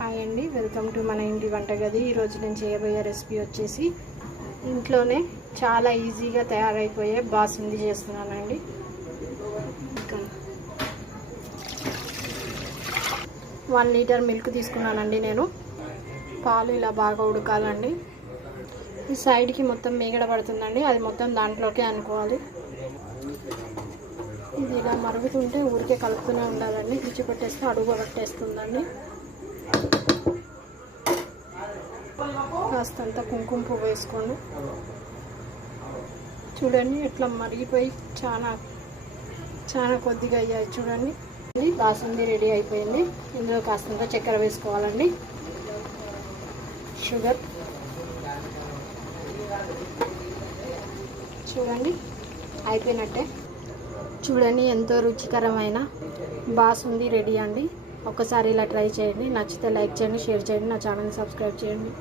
Hi అండి, welcome to మన ఇంటి వంటగది. ఈరోజు నేను చేయబోయే రెసిపీ వచ్చేసి ఇంట్లోనే చాలా ఈజీగా తయారైపోయే బాసుంది చేస్తున్నానండి. 1 లీటర్ మిల్క్ తీసుకున్నానండి. నేను పాలు ఇలా బాగా ఉడకాలండి. ఈ సైడ్కి మొత్తం మీగడ పడుతుందండి, అది మొత్తం దాంట్లోకే అనుకోవాలి. ఇది ఇలా మరుగుతుంటే ఊరికే కలుపుతూనే ఉండాలండి, రుచి పెట్టేస్తే అడుగు పట్టేస్తుందండి. కాస్తంత కుంకుమ పువ్వు వేసుకోండి. చూడండి ఎట్లా మరిగిపోయి చాలా కొద్దిగా అయ్యాయి. చూడండి, బాసుంది రెడీ అయిపోయింది. ఇందులో కాస్తంత చక్కెర వేసుకోవాలండి, షుగర్. చూడండి అయిపోయినట్టే. చూడండి ఎంతో రుచికరమైన బాసుంది రెడీ అండి. ఒక్కసారి ఇలా ట్రై చేయండి. నచ్చితే లైక్ చేయండి, షేర్ చేయండి, నా ఛానల్ని సబ్స్క్రైబ్ చేయండి.